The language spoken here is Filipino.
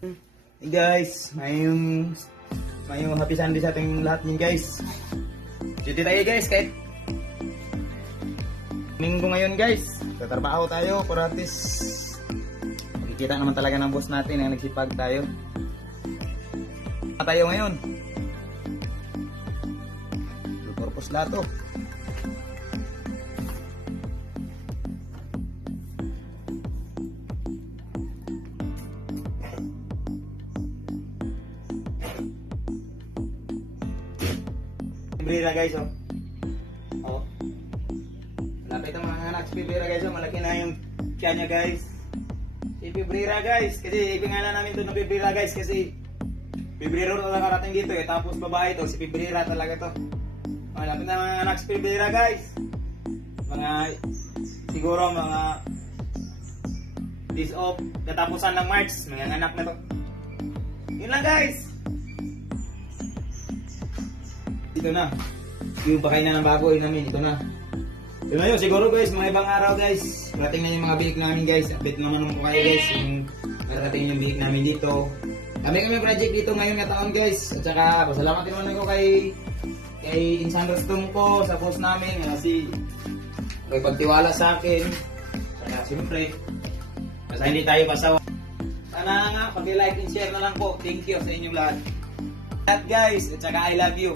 Hey guys, mayong happy Sunday sa ating lahat din guys. Duty tayo guys, kahit Minggo ngayon guys. Tatrabaho tayo, kuratis. Makikita naman talaga ng boss natin na nagsipag tayo. Tayo ngayon. Purpose lahat to. Pibrira guys, oh. Oh. Lapit ang mga anak si Pibrira guys, oh. Malaki na yung tiyan niya guys. Si Pibrira guys, kasi ipingalan namin ito ng Pibrira guys kasi Pibrira talaga natin dito eh. Tapos babae to, si Pibrira talaga to. Malapit na mga anak si Pibrira guys. Mga siguro mga days off, katapusan ng March, mga anak na to. Yun lang guys. Ito na. Yung pakain na ng bago, yun namin. Ito na. Yun na yun. Siguro guys, mga ibang araw guys. Parating na yung mga bilik namin guys. Update naman naman po kayo guys. Yung parating yung bilik namin dito. Kami project dito ngayon na taon guys. At saka, pasalamat din naman ako kay Insan Rostong ko sa post namin. Kasi, may pagtiwala sa akin. Saka, siyempre, basta hindi tayo pasawa. Sana nga, pag-like and share na lang po. Thank you sa inyong lahat. Guys, at saka I love you.